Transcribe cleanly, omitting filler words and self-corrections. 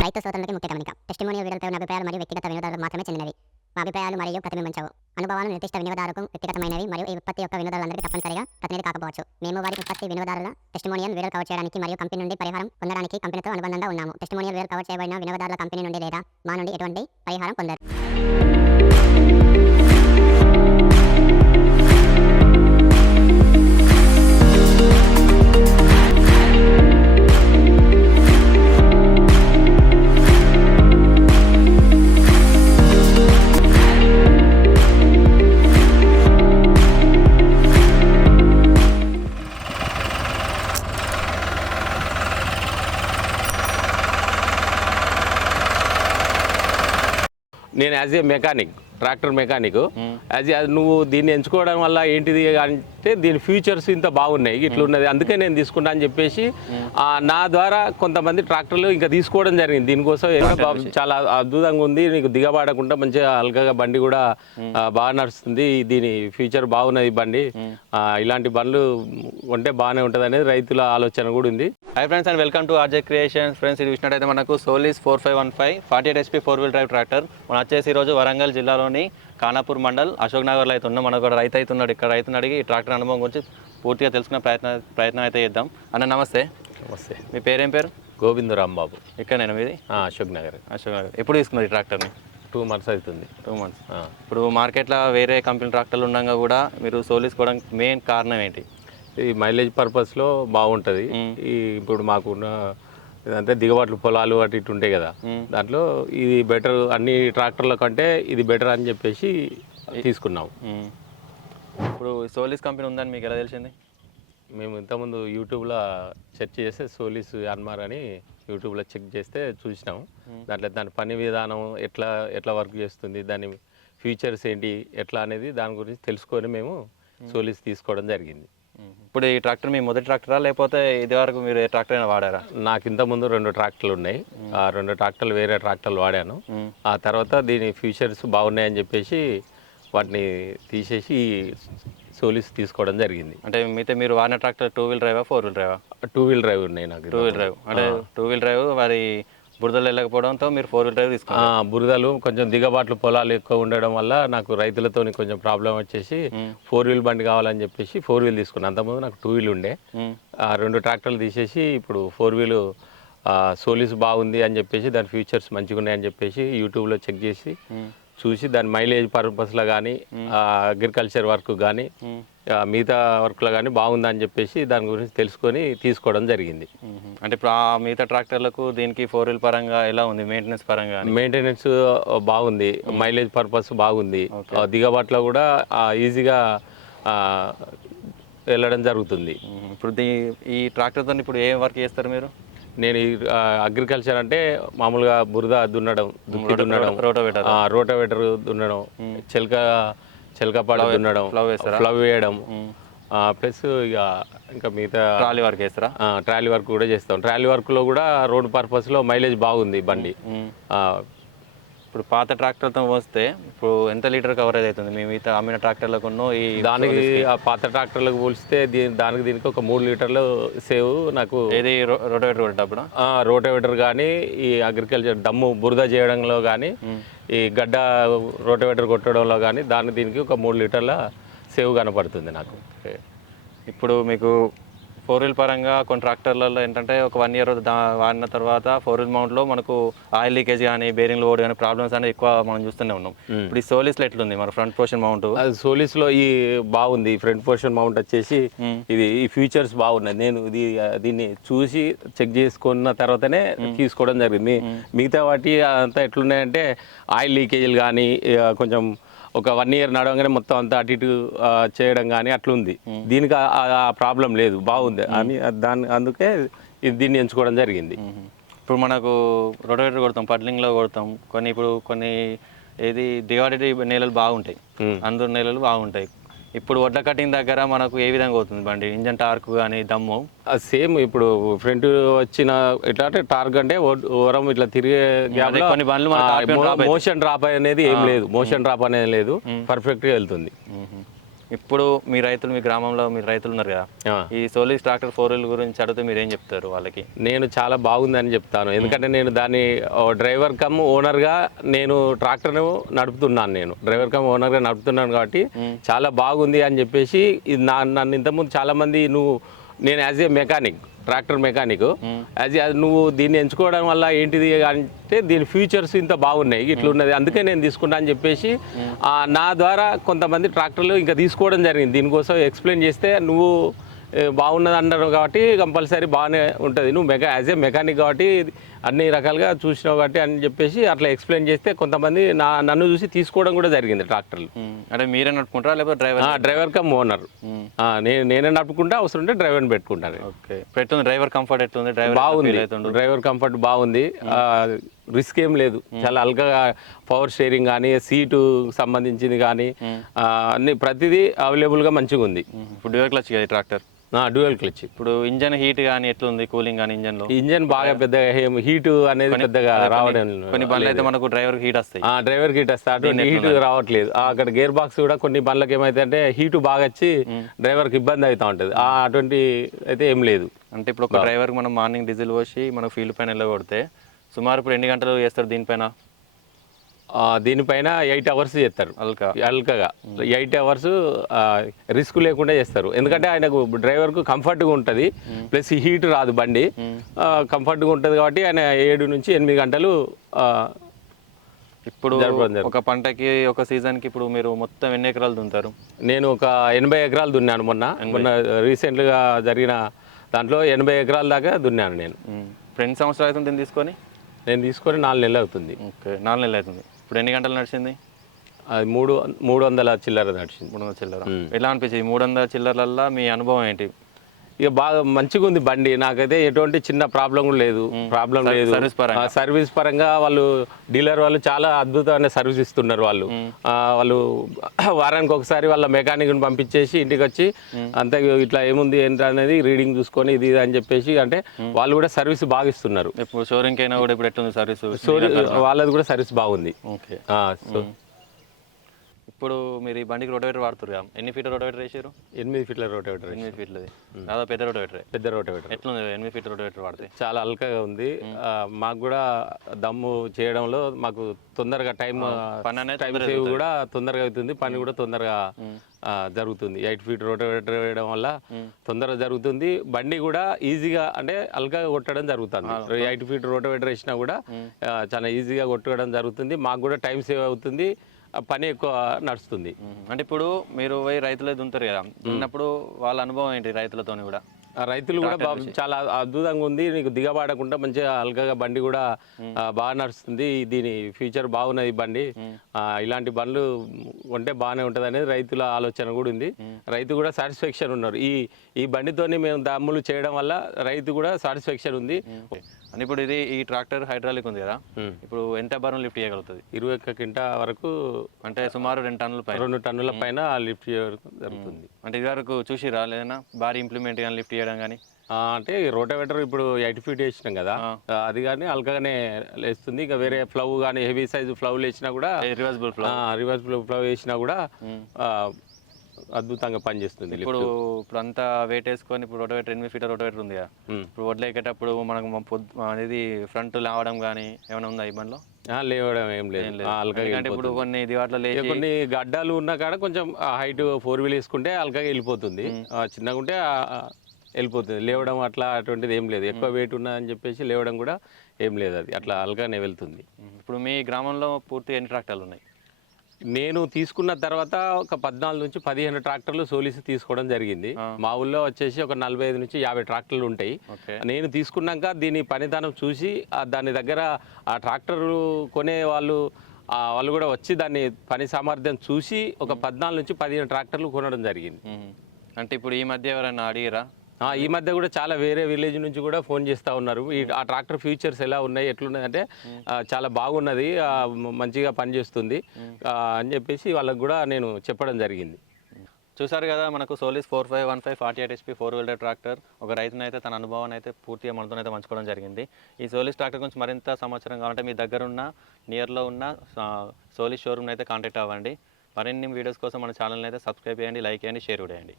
రైతు సోదరులకి ముఖ్య గమనిక. టెస్టిమోనియల్ వీడియోలపై ఉన్న అభిప్రాయాలు మరియు వ్యక్తిగత వినోదాలకు మాత్రమే చెందినవి. మా అభిప్రాయాలు మరియు ప్రతిబింబించవు. అనుభవాలు నిర్దిష్ట వినియోగదారుకు వ్యక్తిగతమైనవి మరియు ఈ ఉత్పత్తి యొక్క వినియోగదారులందరికీ తప్పనిసరిగా ప్రతినిధి కాకపోవచ్చు. మేము వారి ఉత్పత్తి వినియోగదారుల టెస్టిమోనియల్ వీడియోలు కవర్ చేయడానికి మరియు కంపెనీ నుండి పరిహారం పొందడానికి కంపెనీతో అనుబంధంగా ఉన్నాము. టెస్టిమోనియల్ వీడియోలు కవర్ చేయబడిన వినియోగదారుల కంపెనీ నుండి లేదా మా నుండి ఎటువంటి పరిహారం పొందరు. నేను as a mechanic, tractor mechanic, నువ్వు దీన్ని ఎంచుకోవడం వల్ల ఏంటిది అంటే దీని ఫ్యూచర్స్ ఇంత బాగున్నాయి, ఇట్లా ఉన్నది, అందుకే నేను తీసుకుంటా అని చెప్పేసి నా ద్వారా కొంతమంది ట్రాక్టర్లు ఇంకా తీసుకోవడం జరిగింది. దీనికోసం చాలా అద్భుతంగా ఉంది, నీకు దిగబడకుండా మంచిగా అల్కగా బండి కూడా బాగా నడుస్తుంది, దీని ఫ్యూచర్ బాగున్నది బండి, ఇలాంటి బండ్లు ఉంటే బాగానే ఉంటుంది అనేది రైతుల ఆలోచన కూడా ఉంది. Hi friends and welcome to RJ creations. Friends, ఇది చూసినట్టయితే మనకు సోలిస్ 4515 48 HP 4-wheel drive ట్రాక్టర్. మనం వచ్చేసి ఈరోజు వరంగల్ జిల్లాలోని ఖానాపూర్ మండల్ అశోక్ నగర్లో అయితే ఉన్నాం. మనకు రైతు అయితే ఉన్నాడు. ఇక్కడ రైతుని అడిగి ఈ ట్రాక్టర్ అనుభవం గురించి పూర్తిగా తెలుసుకునే ప్రయత్నం అయితే చేద్దాం. అన్న నమస్తే. నమస్తే. మీ పేరేం పేరు? గోవిందరామ్ బాబు. ఇక్కడ నేను మీది అశోక్ నగర్. ఎప్పుడు తీసుకున్నారు ఈ ట్రాక్టర్ని? 2 months అవుతుంది. 2 months. ఇప్పుడు మార్కెట్లో వేరే కంపెనీ ట్రాక్టర్లు ఉండగా కూడా మీరు సోలిస్ కూడా మెయిన్ కారణం ఏంటి? ఈ మైలేజ్ పర్పస్లో బాగుంటుంది. ఈ ఇప్పుడు మాకున్న అంటే దిగబాట్లు పొలాలు అటు ఇటు ఉంటాయి కదా, దాంట్లో ఇది బెటర్, అన్ని ట్రాక్టర్ల కంటే ఇది బెటర్ అని చెప్పేసి తీసుకున్నాం. ఇప్పుడు సోలిస్ కంపెనీ ఉందని మీకు ఎలా తెలిసింది? మేము ఇంతకుముందు యూట్యూబ్లో సెర్చ్ చేస్తే సోలిస్ యాన్మార్ అని యూట్యూబ్లో చెక్ చేస్తే చూసినాం. దాంట్లో దాని పని విధానం ఎట్లా వర్క్ చేస్తుంది, దాని ఫీచర్స్ ఏంటి ఎట్లా అనేది దాని గురించి తెలుసుకొని మేము సోలిస్ తీసుకోవడం జరిగింది. ఇప్పుడు ఈ ట్రాక్టర్ మీ మొదటి ట్రాక్టరా లేకపోతే ఇది వరకు మీరు ఏ ట్రాక్టర్ అయినా వాడారా? నాకు ఇంతకుముందు 2 ట్రాక్టర్లు ఉన్నాయి. ఆ 2 ట్రాక్టర్లు వేరే ట్రాక్టర్లు వాడాను. ఆ తర్వాత దీని ఫీచర్స్ బాగున్నాయని చెప్పేసి వాటిని తీసేసి సోలిస్ తీసుకోవడం జరిగింది. అంటే మీతో మీరు వాడిన tractor 2-wheel drive 4-wheel drive? 2-wheel drive ఉన్నాయి నాకు. 2-wheel drive అంటే 2-wheel drive వారి బురదలు వెళ్ళకపోవడంతో మీరు 4-wheel drive తీసుకున్నారు. బురదలు కొంచెం దిగబాట్లు పొలాలు ఎక్కువ ఉండడం వల్ల నాకు రైతులతో కొంచెం ప్రాబ్లం వచ్చేసి 4-wheel బండి కావాలని చెప్పేసి 4-wheel తీసుకున్నాను. అంతకుముందు నాకు 2-wheel ఉండే. 2 ట్రాక్టర్లు తీసేసి ఇప్పుడు 4-wheel సోలిస్ బాగుంది అని చెప్పేసి దాని ఫీచర్స్ మంచిగా ఉన్నాయని చెప్పేసి యూట్యూబ్లో చెక్ చేసి చూసి దాని మైలేజ్ పర్పస్లో కానీ అగ్రికల్చర్ వర్క్ కానీ మిగతా వర్క్లో కానీ బాగుందని చెప్పేసి దాని గురించి తెలుసుకొని తీసుకోవడం జరిగింది. అంటే ఇప్పుడు ఆ మిగతా ట్రాక్టర్లకు దీనికి 4-wheel పరంగా ఎలా ఉంది? మెయింటెనెన్స్ పరంగా? మెయింటెనెన్స్ బాగుంది, మైలేజ్ పర్పస్ బాగుంది, దిగబాట్లో కూడా ఈజీగా వెళ్ళడం జరుగుతుంది. ఇప్పుడు ఈ ట్రాక్టర్తో ఇప్పుడు ఏం వర్క్ చేస్తారు మీరు? నేను అగ్రికల్చర్ అంటే మామూలుగా బురద దున్నడం, దుక్కి దున్నడం, రోటోవేటర్ దున్నడం, చెలకపాడు దున్నడం, ఫ్లవ్ వేయడం, ప్లస్ ఇంకా మిగతా ట్రాలీ వర్క్ చేస్తారా? ట్రాలీ వర్క్ కూడా చేస్తాం. ట్రాలీ వర్క్లో కూడా రోడ్ పర్పస్లో మైలేజ్ బాగుంది బండి. ఇప్పుడు పాత ట్రాక్టర్తో వస్తే ఇప్పుడు ఎంత లీటర్ కవరేజ్ అవుతుంది మీ మిగతా అమ్మిన ట్రాక్టర్లకు? ఈ దానికి ఆ పాత ట్రాక్టర్లకు పోలిస్తే దీనికి ఒక 3 లీటర్లు సేవ్ నాకు. ఏది రోటోవేటర్ కొట్టేటప్పుడు? రోటోవేటర్ కానీ ఈ అగ్రికల్చర్ దమ్ము బురద చేయడంలో కానీ ఈ గడ్డ రోటోవేటర్ కొట్టడంలో కానీ దీనికి ఒక 3 లీటర్ల సేవ్ కనపడుతుంది నాకు. ఇప్పుడు మీకు 4-wheel పరంగా కొన్ని ట్రాక్టర్లలో ఏంటంటే ఒక 1 year వాడిన తర్వాత 4-wheel మౌంట్లో మనకు ఆయిల్ లీకేజ్ కానీ బేరింగ్ లోడ్ కానీ ప్రాబ్లమ్స్ అనేది ఎక్కువ మనం చూస్తూనే ఉన్నాం. ఇప్పుడు ఈ సోలిస్లో ఎట్లుంది మన ఫ్రంట్ పోర్షన్ మౌంట్? సోలిస్లో ఈ బాగుంది, ఫ్రంట్ పోర్షన్ మౌంట్ వచ్చేసి ఇది ఈ ఫీచర్స్ బాగున్నాయి. నేను దీన్ని చూసి చెక్ చేసుకున్న తర్వాతనే తీసుకోవడం జరిగింది. మిగతా వాటి అంతా ఎట్లున్నాయంటే ఆయిల్ లీకేజీలు కానీ కొంచెం ఒక 1 year నడవగానే మొత్తం అంతా అటు ఇటు చేయడం కానీ అట్లుంది. దీనికి ఆ ప్రాబ్లం లేదు, బాగుంది అని అందుకే దీన్ని ఎంచుకోవడం జరిగింది. ఇప్పుడు మనకు రోటోవేటర్ కొడతాం, పడ్లింగ్లో కొడతాం, కొన్ని ఏది దివాడి నేలలు బాగుంటాయి, అందరు నేలలు బాగుంటాయి. ఇప్పుడు వడ్ల కటింగ్ దగ్గర మనకు ఏ విధంగా అవుతుంది బండి? ఇంజన్ టార్క్ కానీ దమ్ము సేమ్. ఇప్పుడు ఫ్రంట్ వచ్చిన ఎట్లా అంటే టార్క్ అంటే ఓరం ఇట్లా తిరిగే కొన్ని బండ్లు మోషన్ డ్రాప్ అనేది ఏం లేదు, మోషన్ డ్రాప్ అనేది లేదు, పర్ఫెక్ట్గా వెళ్తుంది. ఇప్పుడు మీ రైతులు, మీ గ్రామంలో మీరు రైతులు ఉన్నారు కదా, ఆ. ఈ సోలిస్ ట్రాక్టర్ 4 వీల్ గురించి అడిగితే మీరు ఏం చెప్తారు వాళ్ళకి? నేను చాలా బాగుందని చెప్తాను. ఎందుకంటే నేను దాన్ని డ్రైవర్ కమ్ ఓనర్గా నేను ట్రాక్టర్ను నడుపుతున్నాను. నేను డ్రైవర్ కమ్ ఓనర్గా నడుపుతున్నాను కాబట్టి చాలా బాగుంది అని చెప్పేసి ఇది నన్ను ఇంతకుముందు చాలామంది నేను as a mechanic, tractor mechanic, నువ్వు దీన్ని ఎంచుకోవడం వల్ల ఏంటిది అంటే దీని ఫ్యూచర్స్ ఇంత బాగున్నాయి, ఇట్లా ఉన్నది, అందుకే నేను తీసుకున్నా అని చెప్పేసి నా ద్వారా కొంతమంది ట్రాక్టర్లు ఇంకా తీసుకోవడం జరిగింది. దీనికోసం ఎక్స్ప్లెయిన్ చేస్తే నువ్వు బాగున్నది అన్నారు కాబట్టి కంపల్సరీ బాగానే ఉంటుంది, నువ్వు యాజ్ ఏ మెకానిక్ కాబట్టి అన్ని రకాలుగా చూసినావు కాబట్టి అని చెప్పేసి అట్లా ఎక్స్ప్లెయిన్ చేస్తే కొంతమంది నన్ను చూసి తీసుకోవడం కూడా జరిగింది ట్రాక్టర్లు. అంటే మీరే నడుపుకుంటారా లేకపోతే డ్రైవర్? డ్రైవర్ కమ్ ఓనర్, నేనే నడుపుకుంటా, అవసరం ఉంటే డ్రైవర్ని పెట్టుకుంటాను. ఓకే, పెట్టుకుంది. డ్రైవర్ కంఫర్ట్ ఎట్లుంది? బాగుంది, డ్రైవర్ కంఫర్ట్ బాగుంది, రిస్క్ ఏం లేదు, చాలా అల్కగా పవర్ షేరింగ్ కానీ సీటు సంబంధించింది కానీ అన్ని ప్రతిదీ అవైలబుల్గా మంచిగా ఉంది. ఇప్పుడు డ్యూయల్ క్లచ్ కదా ట్రాక్టర్? Dual clutch. ఇప్పుడు ఇంజన్ హీట్ కానీ ఎట్లుంది, కూలింగ్ కానీ ఇంజన్లో? ఇంజన్ బాగా పెద్దగా హీట్ అనేది పెద్దగా రావడం, కొన్ని బండ్లు అయితే మనకు డ్రైవర్ హీట్ వస్తాయి. డ్రైవర్ హీట్ వస్తాయి, అటువంటి హీట్ రావట్లేదు. అక్కడ గేర్ బాక్స్ కూడా కొన్ని బండ్లకి ఏమైతే అంటే హీట్ బాగా వచ్చి డ్రైవర్కి ఇబ్బంది అవుతూ ఉంటుంది, అటువంటి అయితే ఏం లేదు. అంటే ఇప్పుడు ఒక డ్రైవర్కి మనం మార్నింగ్ డీజిల్ పోసి మనకు ఫీల్డ్ పైన వెళ్ళగొడితే సుమారు ఇప్పుడు ఎన్ని గంటలు చేస్తారు దీనిపైన? దీనిపైన 8 అవర్స్ చేస్తారు అల్కగా, 8 అవర్స్ రిస్క్ లేకుండా చేస్తారు. ఎందుకంటే ఆయనకు డ్రైవర్కు కంఫర్ట్గా ఉంటుంది, ప్లస్ హీట్ రాదు, బండి కంఫర్ట్గా ఉంటుంది కాబట్టి ఆయన 7 నుంచి 8 గంటలు. ఇప్పుడు ఒక పంటకి ఒక సీజన్కి ఇప్పుడు మీరు మొత్తం ఎన్ని ఎకరాలు దున్నుతారు? నేను ఒక 80 ఎకరాలు దున్నాను. మొన్న రీసెంట్గా జరిగిన దాంట్లో 80 ఎకరాల దాకా దున్నాను నేను. ఇప్పుడు ఎన్ని సంవత్సరాలు అవుతుంది తీసుకొని? నేను తీసుకొని 4 నెలలు అవుతుంది. ఓకే, 4 నెలలు అవుతుంది. ఇప్పుడు ఎన్ని గంటలు నడిచింది? అది 300 చిల్లర నడిచింది. 300 చిల్లర. ఎలా అనిపించింది 300 చిల్లరల్లో మీ అనుభవం ఏంటి? ఇక బాగా మంచిగా ఉంది బండి, నాకైతే ఎటువంటి చిన్న ప్రాబ్లం లేదు. సర్వీస్ పరంగా వాళ్ళు డీలర్ వాళ్ళు చాలా అద్భుతమైన సర్వీస్ ఇస్తున్నారు. వాళ్ళు వారానికి ఒకసారి వాళ్ళ మెకానిక్ని పంపించేసి ఇంటికి వచ్చి అంతే ఇట్లా ఏముంది ఏంటి అనేది రీడింగ్ చూసుకొని ఇది అని చెప్పేసి, అంటే వాళ్ళు కూడా సర్వీస్ బాగా ఇస్తున్నారు. ఇప్పుడు షోరూమ్కి అయినా కూడా ఇప్పుడు ఎట్లుంది సర్వీస్? వాళ్ళది కూడా సర్వీస్ బాగుంది. ఓకే. ఇప్పుడు మీరు ఈ బండికి రోటోవేటర్ వాడుతున్నారు కదా, ఎన్ని ఫీట్ రోటోవేటర్ వేసారు? 8 ఫీట్ల రోటోవేటర్. 8 ఫీట్లది దాదాపు పెద్ద రోటోవేటర్. పెద్ద రోటోవేటర్. ఎట్లుంది 8 ఫీట్ రోటోవేటర్ వాడితే? చాలా అల్కగా ఉంది. మాకు కూడా దమ్ము చేయడంలో మాకు తొందరగా టైం సేవ్ కూడా తొందరగా అవుతుంది, పని కూడా తొందరగా జరుగుతుంది. 8 ఫీట్ రోటోవేటర్ వేయడం వల్ల తొందరగా జరుగుతుంది, బండి కూడా ఈజీగా అంటే అల్కగా కొట్టడం జరుగుతుంది. 8 ఫీట్ రోటోవేటర్ వేసినా కూడా చాలా ఈజీగా కొట్టడం జరుగుతుంది, మాకు కూడా టైం సేవ్ అవుతుంది, పని ఎక్కువ నడుస్తుంది. అంటే ఇప్పుడు మీరు పోయి రైతులే దున్నుతారు కదా, దున్నప్పుడు వాళ్ళ అనుభవం ఏంటి రైతులతోని కూడా? రైతులు కూడా చాలా అద్భుతంగా ఉంది, నీకు దిగబడకుండా మంచిగా అల్కగా బండి కూడా బాగా నడుస్తుంది, దీని ఫ్యూచర్ బాగున్నది బండి, ఇలాంటి బండ్లు ఉంటే బాగానే ఉంటుంది అనేది రైతుల ఆలోచన కూడా ఉంది. రైతు కూడా సాటిస్ఫాక్షన్ ఉన్నారు, ఈ బండితోని మేము దమ్ములు చేయడం వల్ల రైతు కూడా సాటిస్ఫాక్షన్ ఉంది. అని ఇప్పుడు ఈ ట్రాక్టర్ హైడ్రాలిక్ ఉంది కదా, ఇప్పుడు ఎంత బరువు లిఫ్ట్ చేయగలుగుతుంది? 21 క్వింటా వరకు, అంటే సుమారు 2 టన్నుల పైన. 2 టన్నుల పైన లిఫ్ట్ చేయడం జరుగుతుంది. అంటే ఇది వరకు చూసిరా లేదన్నా భారీ ఇంప్లిమెంట్ కానీ లిఫ్ట్ చేయడం కానీ? అంటే రోటోవేటర్ ఇప్పుడు 8 ఫీట్ వేసినాం కదా, అది కానీ అల్కగానే లేస్తుంది. ఇక వేరే ఫ్లవ్ కానీ హెవీ సైజు ఫ్లవ్ వేసినా కూడా, రివర్సిబుల్ ఫ్లవ్ వేసినా కూడా అద్భుతంగా పనిచేస్తుంది. ఇప్పుడు అంతా వెయిట్ వేసుకొని ఇప్పుడు రోటోవేటర్ 8 ఫీట్ రోటోవేటర్ ఉంది కదా, ఇప్పుడు వడ్లు ఎక్కేటప్పుడు మనకు అనేది ఫ్రంట్ లావడం కానీ ఏమైనా ఉందా ఈ బండిలో? లేవడం ఏం లేదు, ఎందుకంటే ఇప్పుడు కొన్ని కొన్ని గడ్డలు ఉన్న కాడ కొంచెం హైట్ 4 వీల్ వేసుకుంటే అల్కగా వెళ్ళిపోతుంది, చిన్నగా ఉంటే వెళ్ళిపోతుంది. లేవడం అట్లా అటువంటిది ఏం లేదు, ఎక్కువ వెయిట్ ఉన్నదని చెప్పేసి లేవడం కూడా ఏం లేదు, అది అట్లా అల్కగానే వెళ్తుంది. ఇప్పుడు మీ గ్రామంలో పూర్తి ఎన్ని ట్రాక్టర్లు ఉన్నాయి? నేను తీసుకున్న తర్వాత ఒక 14 నుంచి 15 ట్రాక్టర్లు సోలిస్ తీసుకోవడం జరిగింది. మా ఊళ్ళో వచ్చేసి ఒక 45 నుంచి 50 ట్రాక్టర్లు ఉంటాయి. నేను తీసుకున్నాక దీని పనితనం చూసి దాని దగ్గర ఆ ట్రాక్టర్లు కొనే వాళ్ళు కూడా వచ్చి దాన్ని పని సామర్థ్యం చూసి ఒక 14 నుంచి 15 ట్రాక్టర్లు కొనడం జరిగింది. అంటే ఇప్పుడు ఈ మధ్య ఎవరైనా అడిగిరా? ఈ మధ్య కూడా చాలా వేరే విలేజ్ నుంచి కూడా ఫోన్ చేస్తూ ఉన్నారు, ఆ ట్రాక్టర్ ఫీచర్స్ ఎలా ఉన్నాయి, ఎట్లున్నాయి అంటే చాలా బాగున్నది, మంచిగా పనిచేస్తుంది అని చెప్పేసి వాళ్ళకు కూడా నేను చెప్పడం జరిగింది. చూసారు కదా, మనకు సోలిస్ 4515 48 HP 4 వీలర్ ట్రాక్టర్ ఒక రైతునైతే తన అనుభవాన్ని అయితే పూర్తిగా మనతోనైతే పంచుకోవడం జరిగింది. ఈ సోలిస్ ట్రాక్టర్ గురించి మరింత సమాచారం కావాలంటే మీ దగ్గర ఉన్న నియర్లో ఉన్న సోలిస్ షోరూమ్ని అయితే కాంటాక్ట్ అవ్వండి. మరిన్ని వీడియోస్ కోసం మన ఛానల్ని అయితే సబ్స్క్రైబ్ చేయండి, లైక్ చేయండి, షేర్ చేయండి.